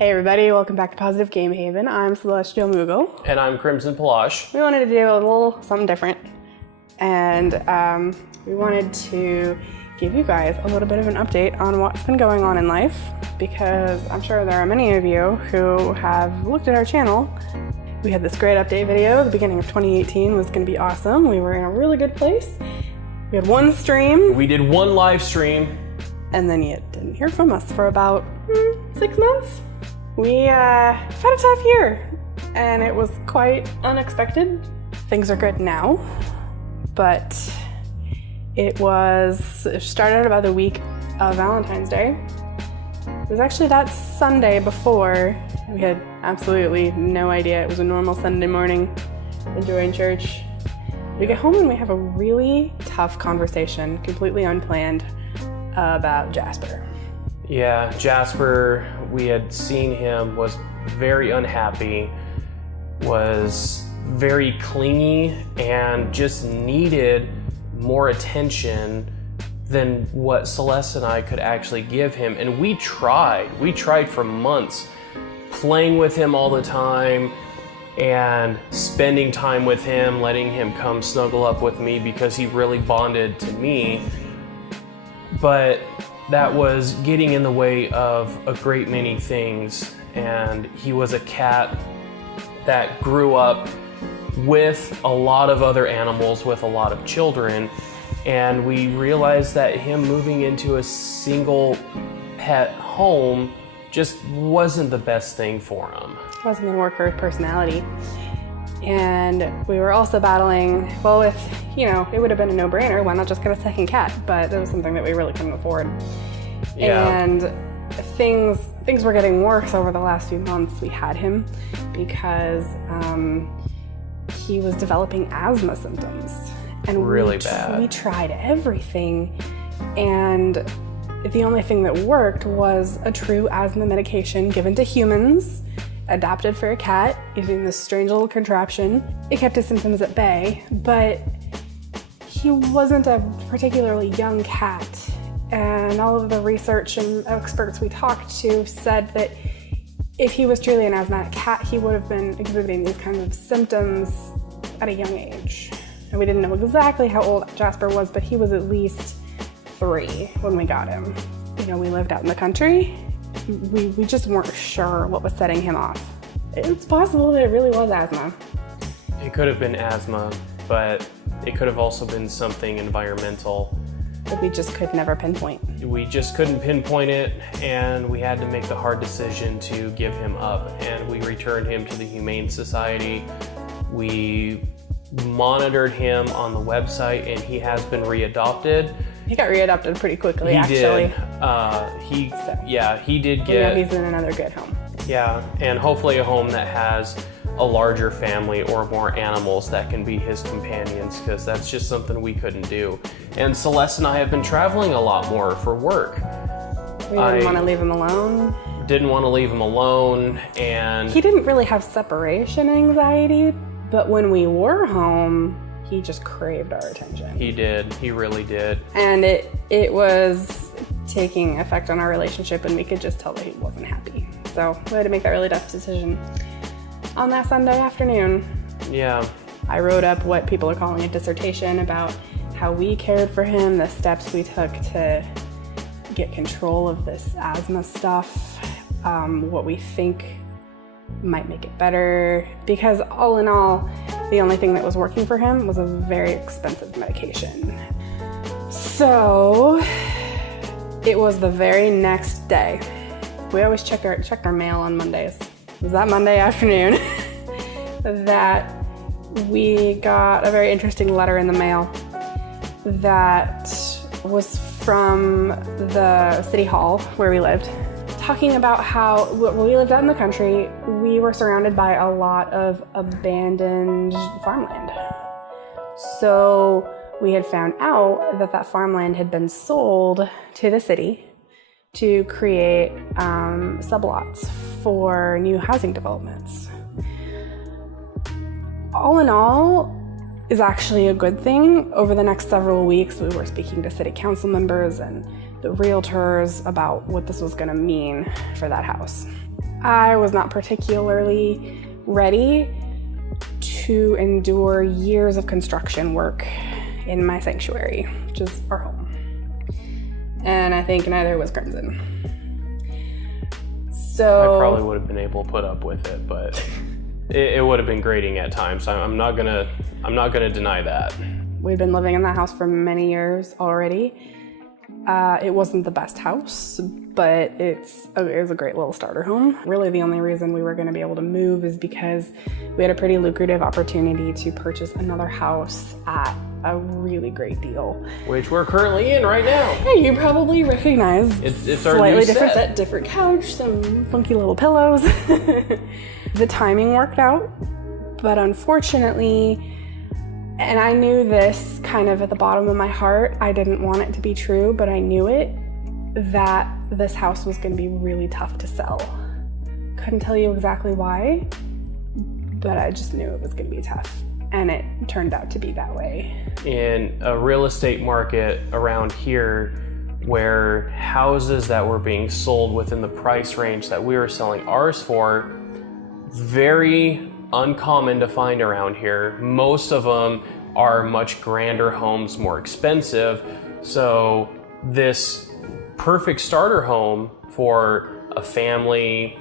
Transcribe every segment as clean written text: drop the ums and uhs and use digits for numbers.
Hey everybody, welcome back to Positive GameHaven. I'm Celestial Moogle. And I'm Crimson Palash. We wanted to do a little something different. And we wanted to give you guys a little bit of an update on what's been going on in life, because I'm sure there are many of you who have looked at our channel. We had this great update video. The beginning of 2018 was going to be awesome. We were in a really good place. We had one stream. We did one live stream. And then you didn't hear from us for about 6 months. We had a tough year, and it was quite unexpected. Things are good now, but it started out about the week of Valentine's Day. It was actually that Sunday before. We had absolutely no idea. It was a normal Sunday morning, enjoying church. We get home and we have a really tough conversation, completely unplanned, about Jasper. Yeah, Jasper, we had seen him, was very unhappy, was very clingy, and just needed more attention than what Celeste and I could actually give him. And we tried for months, playing with him all the time and spending time with him, letting him come snuggle up with me because he really bonded to me. But that was getting in the way of a great many things. And he was a cat that grew up with a lot of other animals, with a lot of children. And we realized that him moving into a single pet home just wasn't the best thing for him. It wasn't going to work for his personality. And we were also battling, well, it would have been a no-brainer. Why not just get a second cat? But it was something that we really couldn't afford. Yeah. And things were getting worse over the last few months we had him, because he was developing asthma symptoms. And really bad. We tried everything, and the only thing that worked was a true asthma medication given to humans, adapted for a cat, using this strange little contraption. It kept his symptoms at bay, but he wasn't a particularly young cat. And all of the research and experts we talked to said that if he was truly an asthmatic cat, he would have been exhibiting these kinds of symptoms at a young age. And we didn't know exactly how old Jasper was, but he was at least 3 when we got him. We lived out in the country. We just weren't sure what was setting him off. It's possible that it really was asthma. It could have been asthma, but it could have also been something environmental. That we just could never pinpoint. We just couldn't pinpoint it, and we had to make the hard decision to give him up. And we returned him to the Humane Society. We monitored him on the website, and he has been readopted. He got readopted pretty quickly, he actually. He did get... he's in another good home. Yeah, and hopefully a home that has a larger family or more animals that can be his companions, because that's just something we couldn't do. And Celeste and I have been traveling a lot more for work. We didn't want to leave him alone. Didn't want to leave him alone, and... He didn't really have separation anxiety, but when we were home, he just craved our attention. He did. He really did. And it was taking effect on our relationship, and we could just tell that he wasn't happy. So we had to make that really tough decision on that Sunday afternoon. Yeah. I wrote up what people are calling a dissertation about how we cared for him, the steps we took to get control of this asthma stuff, what we think might make it better, because all in all, the only thing that was working for him was a very expensive medication. So it was the very next day. We always checked our mail on Mondays. It was that Monday afternoon that we got a very interesting letter in the mail that was from the city hall where we lived, talking about how when we lived out in the country, we were surrounded by a lot of abandoned farmland. So we had found out that farmland had been sold to the city to create sublots for new housing developments. All in all, is actually a good thing. Over the next several weeks, we were speaking to city council members and the realtors about what this was going to mean for that house. I was not particularly ready to endure years of construction work in my sanctuary, which is our home. And I think neither was Crimson. So I probably would have been able to put up with it, but it would have been grating at times. I'm not gonna deny that. We'd been living in that house for many years already. It wasn't the best house, but it was a great little starter home. Really, the only reason we were going to be able to move is because we had a pretty lucrative opportunity to purchase another house at a really great deal. Which we're currently in right now. Yeah, you probably recognize. It's our slightly new different set. Different couch, some funky little pillows. The timing worked out, but unfortunately, and I knew this kind of at the bottom of my heart, I didn't want it to be true, but I knew it, that this house was going to be really tough to sell. Couldn't tell you exactly why, but I just knew it was going to be tough. And it turned out to be that way. In a real estate market around here, where houses that were being sold within the price range that we were selling ours for, very uncommon to find around here. Most of them are much grander homes, more expensive. So this perfect starter home for a family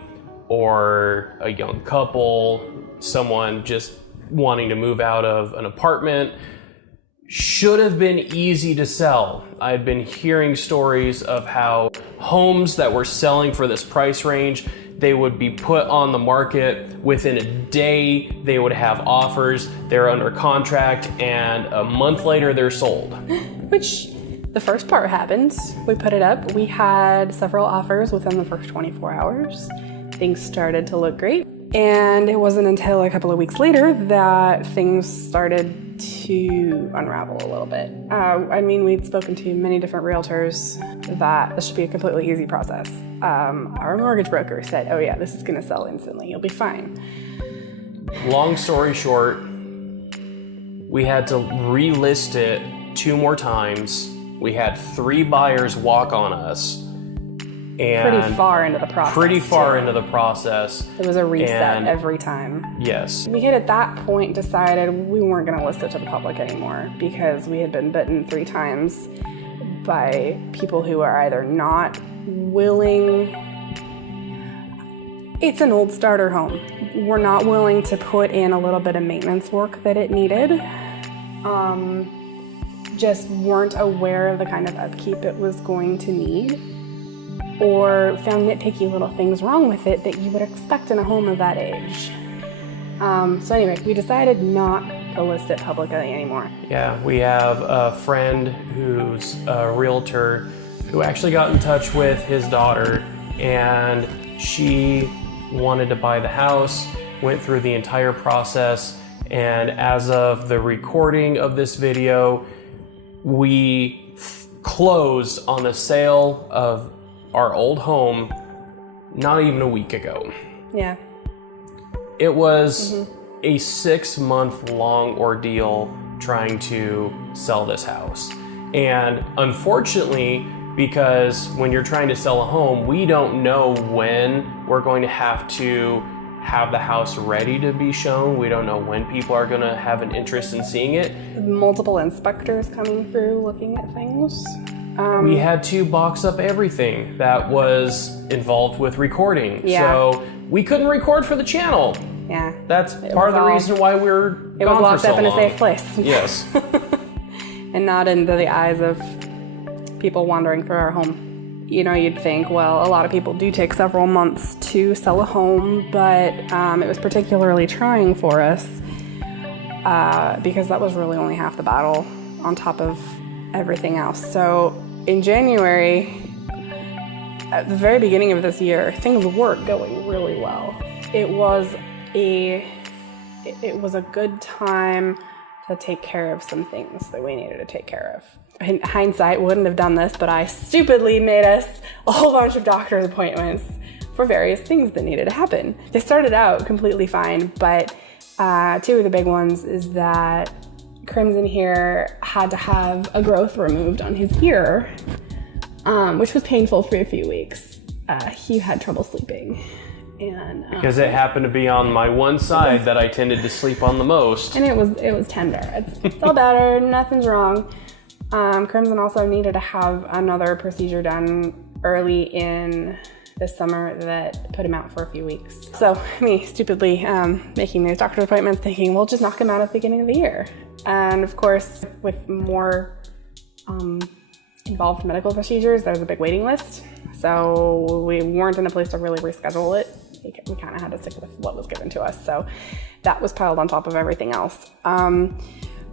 or a young couple, someone just wanting to move out of an apartment, should have been easy to sell. I've been hearing stories of how homes that were selling for this price range, they would be put on the market within a day. They would have offers, they're under contract, and a month later they're sold. Which, the first part happened. We put it up. We had several offers within the first 24 hours. Things started to look great. And it wasn't until a couple of weeks later that things started to unravel a little bit. We'd spoken to many different realtors that this should be a completely easy process. Our mortgage broker said, oh yeah, this is gonna sell instantly, you'll be fine. Long story short, we had to relist it 2 more times. We had 3 buyers walk on us. And pretty far into the process. Into the process. It was a reset every time. Yes. We had at that point decided we weren't going to list it to the public anymore because we had been bitten 3 times by people who are either not willing. It's an old starter home. We're not willing to put in a little bit of maintenance work that it needed. Just weren't aware of the kind of upkeep it was going to need, or found nitpicky little things wrong with it that you would expect in a home of that age. So anyway, we decided not to list it publicly anymore. Yeah, we have a friend who's a realtor who actually got in touch with his daughter, and she wanted to buy the house, went through the entire process, and as of the recording of this video, we closed on the sale of our old home not even a week ago. Yeah. It was a 6-month-long ordeal trying to sell this house. And unfortunately, because when you're trying to sell a home, we don't know when we're going to have the house ready to be shown. We don't know when people are going to have an interest in seeing it. Multiple inspectors coming through looking at things. We had to box up everything that was involved with recording. Yeah. So we couldn't record for the channel. Yeah. That's part of the reason why we're gone for so long. It was locked up in a safe place. Yes. And not into the eyes of people wandering through our home. You know, you'd think, well, a lot of people do take several months to sell a home, but it was particularly trying for us because that was really only half the battle on top of everything else. So in January, at the very beginning of this year, things were going really well. It was a good time to take care of some things that we needed to take care of. In hindsight, wouldn't have done this, but I stupidly made us a whole bunch of doctor's appointments for various things that needed to happen. They started out completely fine, but 2 of the big ones is that Crimson here had to have a growth removed on his ear, which was painful for a few weeks. He had trouble sleeping, And because it happened to be on my one side that I tended to sleep on the most. And it was tender. It's all better. Nothing's wrong. Crimson also needed to have another procedure done early in this summer that put him out for a few weeks. So me stupidly making these doctor's appointments thinking we'll just knock him out at the beginning of the year. And of course, with more involved medical procedures, there's a big waiting list. So we weren't in a place to really reschedule it. We kind of had to stick with what was given to us. So that was piled on top of everything else.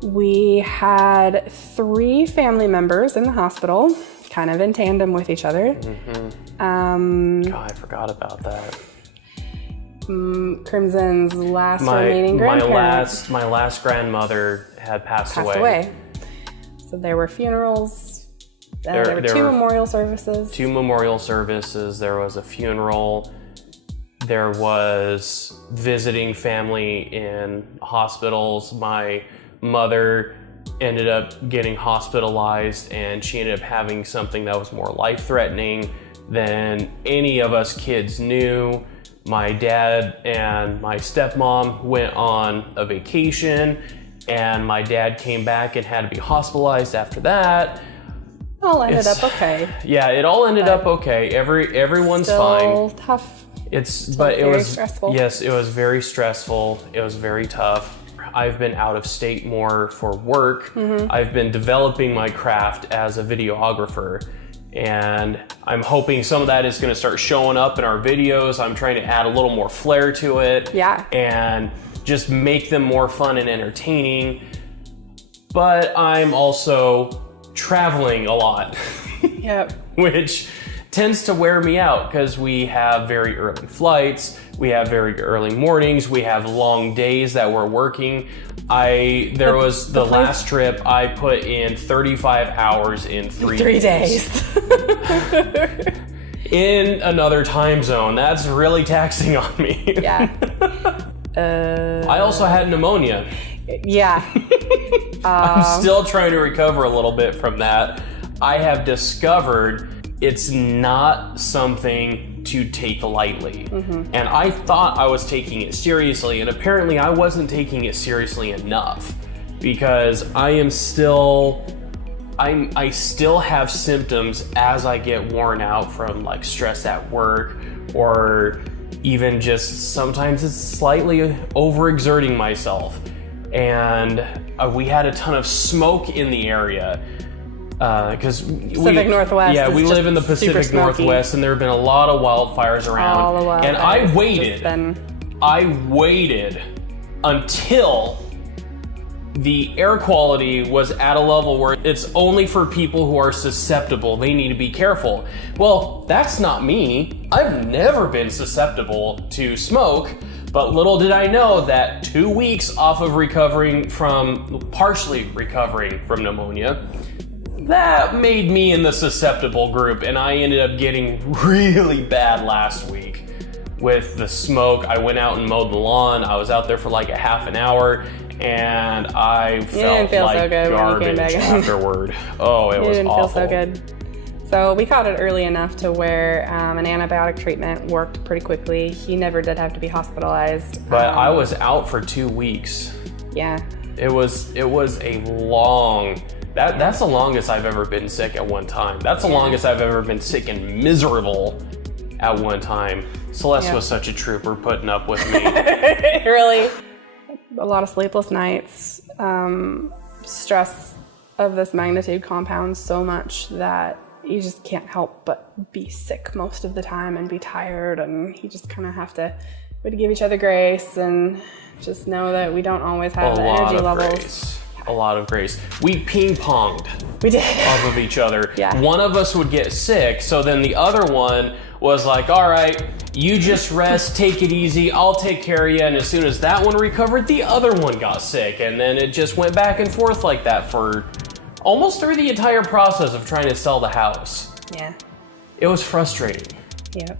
We had 3 family members in the hospital, kind of in tandem with each other. God, I forgot about that. Crimson's last remaining grandparent. My last grandmother had passed away. So there were funerals. There were 2 memorial services. 2 memorial services. There was a funeral. There was visiting family in hospitals. My mother ended up getting hospitalized, and she ended up having something that was more life-threatening than any of us kids knew. My dad and my stepmom went on a vacation, and my dad came back and had to be hospitalized after that. All ended up okay. Yeah, it all ended up okay. Everyone's fine. Still tough. But it was stressful. Yes, it was very stressful. It was very tough. I've been out of state more for work. I've been developing my craft as a videographer, and I'm hoping some of that is going to start showing up in our videos. I'm trying to add a little more flair to it. Yeah. And just make them more fun and entertaining. But I'm also traveling a lot. Yep. Which tends to wear me out because we have very early flights, we have very early mornings, we have long days that we're working. Last trip I put in 35 hours in 3 days. In another time zone. That's really taxing on me. Yeah. I also had pneumonia. Yeah. I'm still trying to recover a little bit from that. I have discovered it's not something to take lightly. And I thought I was taking it seriously, and apparently I wasn't taking it seriously enough, because I still have symptoms as I get worn out from like stress at work, or even just sometimes it's slightly overexerting myself. And we had a ton of smoke in the area. Because Pacific Northwest. Yeah, we live in the Pacific Northwest, and there have been a lot of wildfires around. And I waited until the air quality was at a level where it's only for people who are susceptible. They need to be careful. Well, that's not me. I've never been susceptible to smoke. But little did I know that 2 weeks off of partially recovering from pneumonia, that made me in the susceptible group, and I ended up getting really bad last week with the smoke. I went out and mowed the lawn. I was out there for like a half an hour, and I felt like garbage afterward. Oh, it was awful. It didn't feel so good. So we caught it early enough to where an antibiotic treatment worked pretty quickly. He never did have to be hospitalized. But I was out for 2 weeks. Yeah. It was a long... That's the longest I've ever been sick at one time. That's the longest I've ever been sick and miserable at one time. Celeste was such a trooper putting up with me. Really. A lot of sleepless nights. Stress of this magnitude compounds so much that you just can't help but be sick most of the time and be tired, and you just kind of have to give each other grace and just know that we don't always have the energy levels. A lot of grace. We ping-ponged. We did. Off of each other. Yeah. One of us would get sick, so then the other one was like, all right, you just rest, take it easy, I'll take care of you. And as soon as that one recovered, the other one got sick. And then it just went back and forth like that for almost through the entire process of trying to sell the house. Yeah. It was frustrating. Yep.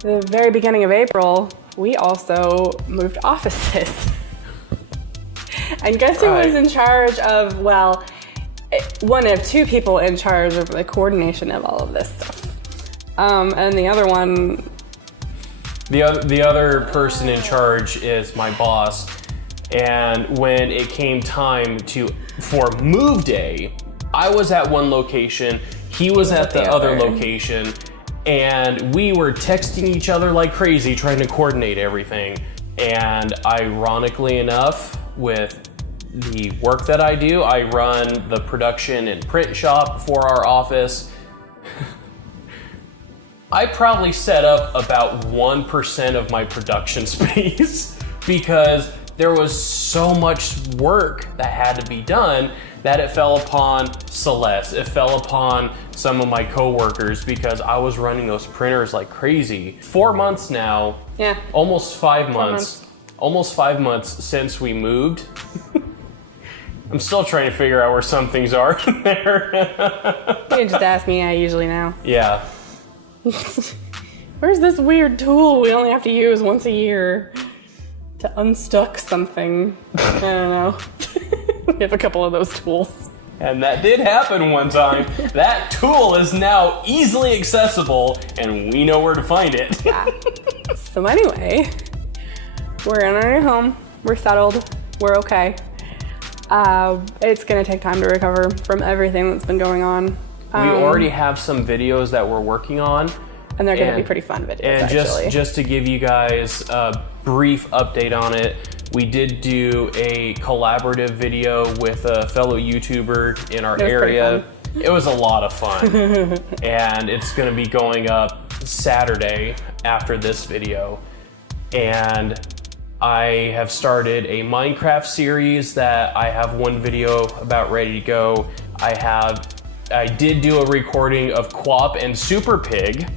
The very beginning of April, we also moved offices. And guess who was in charge of, one of 2 people in charge of the coordination of all of this stuff. And the other one The other person in charge is my boss. And when it came time for move day, I was at one location, he was at the other location, and we were texting each other like crazy trying to coordinate everything. And ironically enough, with the work that I do, I run the production and print shop for our office. I probably set up about 1% of my production space because there was so much work that had to be done that it fell upon Celeste. It fell upon some of my coworkers because I was running those printers like crazy. 4 months now. Yeah. Almost 5 months. Almost 5 months since we moved. I'm still trying to figure out where some things are there. You can just ask me, I usually know. Yeah. Where's this weird tool we only have to use once a year to unstuck something? I don't know. We have a couple of those tools. And that did happen one time. That tool is now easily accessible and we know where to find it. Yeah. So anyway, we're in our new home. We're settled. We're okay. It's gonna take time to recover from everything that's been going on. We already have some videos that we're working on. And they're gonna be pretty fun videos, and actually. just to give you guys a brief update on it, we did do a collaborative video with a fellow YouTuber in our area. It was a lot of fun. And it's gonna be going up Saturday after this video. And I have started a Minecraft series that I have one video about ready to go. I did do a recording of Quap and Super Pig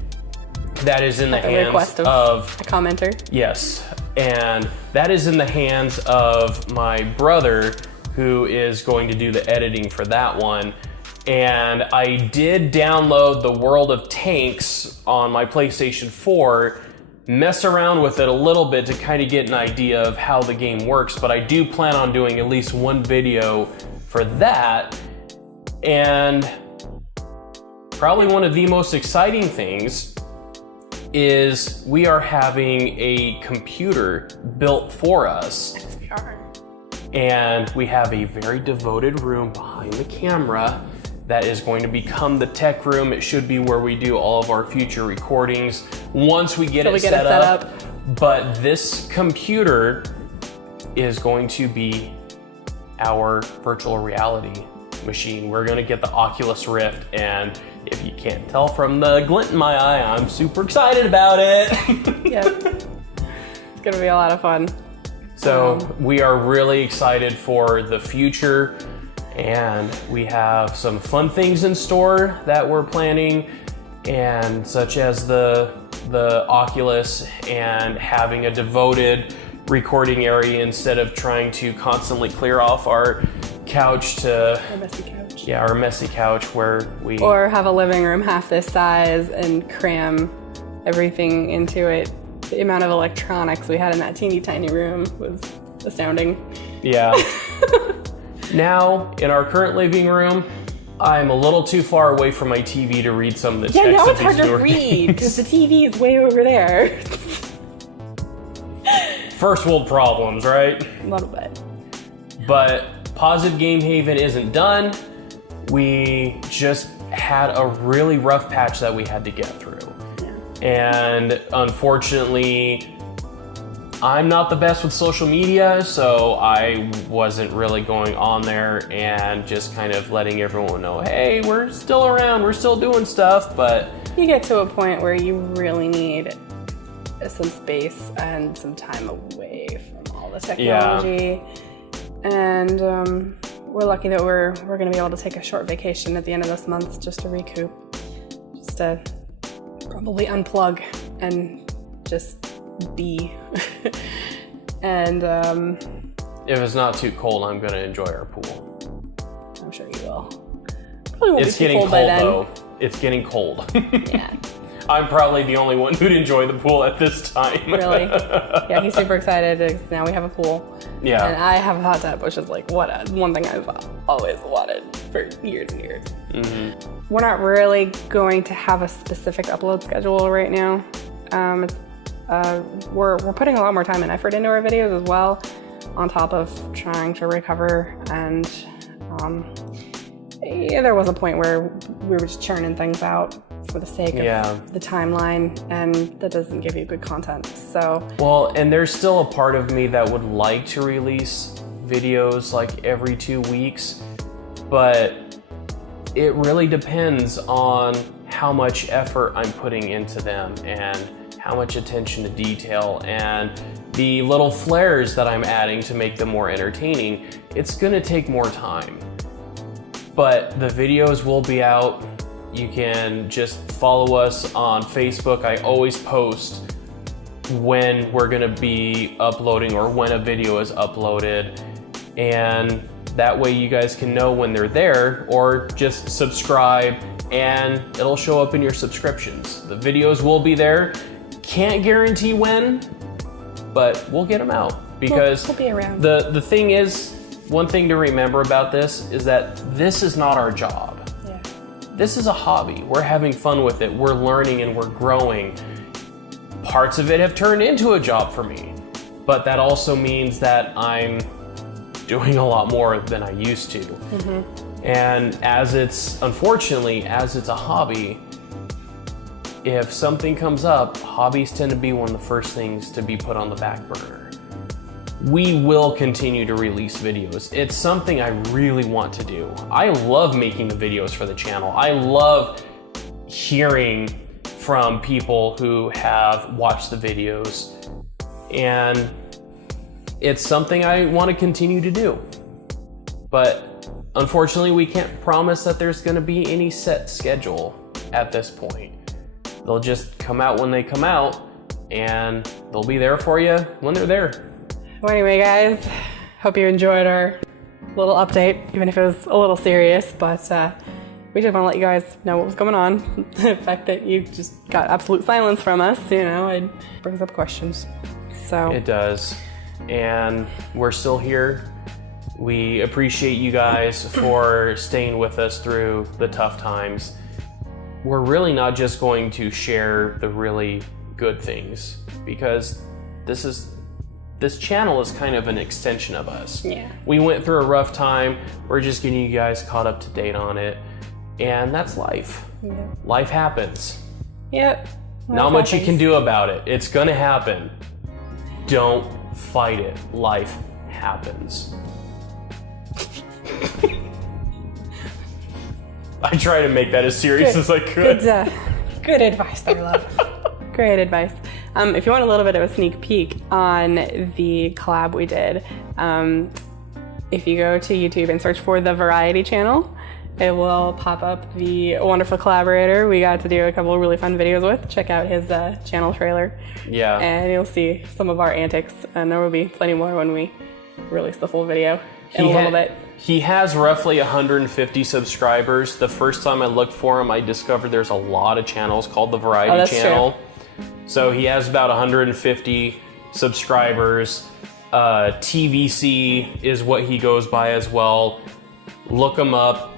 that is in the hands of a commenter. Yes, and that is in the hands of my brother, who is going to do the editing for that one. And I did download the World of Tanks on my PlayStation 4, mess around with it a little bit to kind of get an idea of how the game works, but I do plan on doing at least one video for that. And probably one of the most exciting things is we are having a computer built for us. Yes, we are. And we have a very devoted room behind the camera that is going to become the tech room. It should be where we do all of our future recordings once we get it set up. But this computer is going to be our virtual reality machine. We're gonna get the Oculus Rift, and if you can't tell from the glint in my eye, I'm super excited about it. Yep. It's gonna be a lot of fun. So we are really excited for the future, and we have some fun things in store that we're planning, and such as the Oculus and having a devoted recording area instead of trying to constantly clear off our couch to Our messy couch. Yeah, our messy couch where we Or have a living room half this size and cram everything into it. The amount of electronics we had in that teeny tiny room was astounding. Yeah. Now, in our current living room, I'm a little too far away from my TV to read some of the text. Yeah, now of it's hard these to newer read because things. the TV is way over there. First world problems, right? A little bit. But Positive GameHaven isn't done. We just had a really rough patch that we had to get through. Yeah. And unfortunately, I'm not the best with social media, so I wasn't really going on there and just kind of letting everyone know, hey, we're still around, we're still doing stuff, but... You get to a point where you really need some space and some time away from all the technology. Yeah. And we're lucky that we're going to be able to take a short vacation at the end of this month just to recoup, just to probably unplug and just be. And if it's not too cold, I'm going to enjoy our pool. I'm sure you will. Probably won't it's be too getting cold by then. Though. It's getting cold. Yeah. I'm probably the only one who'd enjoy the pool at this time. Really? Yeah, he's super excited because now we have a pool. Yeah. And I have a hot tub, which is like one thing I've always wanted for years and years. Mm-hmm. We're not really going to have a specific upload schedule right now. It's we're putting a lot more time and effort into our videos as well, on top of trying to recover. And there was a point where we were just churning things out for the sake of the timeline, and that doesn't give you good content. So well, and there's still a part of me that would like to release videos like every 2 weeks, but it really depends on how much effort I'm putting into them and how much attention to detail and the little flares that I'm adding to make them more entertaining. It's gonna take more time, but the videos will be out. You can just follow us on Facebook. I always post when we're gonna be uploading or when a video is uploaded, and that way you guys can know when they're there, or just subscribe and it'll show up in your subscriptions. The videos will be there. Can't guarantee when, but we'll get them out, because we'll be around. The thing is, one thing to remember about this is that this is not our job. Yeah. This is a hobby. We're having fun with it. We're learning and we're growing. Parts of it have turned into a job for me, but that also means that I'm doing a lot more than I used to. Mm-hmm. And unfortunately, as it's a hobby, if something comes up, hobbies tend to be one of the first things to be put on the back burner. We will continue to release videos. It's something I really want to do. I love making the videos for the channel. I love hearing from people who have watched the videos, and it's something I want to continue to do. But unfortunately, we can't promise that there's going to be any set schedule at this point. They'll just come out when they come out, and they'll be there for you when they're there. Well, anyway, guys, hope you enjoyed our little update, even if it was a little serious, but we just want to let you guys know what was going on. The fact that you just got absolute silence from us, it brings up questions. So it does. And we're still here. We appreciate you guys for staying with us through the tough times. We're really not just going to share the really good things, because this channel is kind of an extension of us. Yeah. We went through a rough time. We're just getting you guys caught up to date on it. And that's life. Yeah. Life happens. Yep. Not much you can do about it. It's gonna happen. Don't fight it. Life happens. I try to make that as serious as I could. Good advice there, love. Great advice. If you want a little bit of a sneak peek on the collab we did, if you go to YouTube and search for The Variety Channel, it will pop up the wonderful collaborator we got to do a couple of really fun videos with. Check out his channel trailer. Yeah. And you'll see some of our antics, and there will be plenty more when we release the full video in a little bit. He has roughly 150 subscribers. The first time I looked for him, I discovered there's a lot of channels called The Variety Channel. True. So he has about 150 subscribers. TVC is what he goes by as well. Look him up.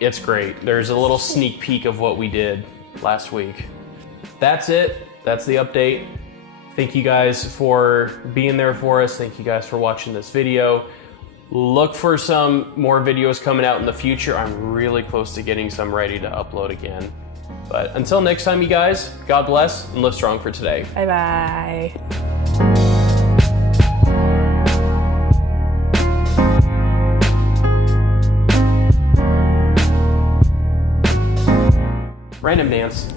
It's great. There's a little sneak peek of what we did last week. That's it. That's the update. Thank you guys for being there for us. Thank you guys for watching this video. Look for some more videos coming out in the future. I'm really close to getting some ready to upload again. But until next time, you guys, God bless and live strong for today. Bye-bye. Random dance.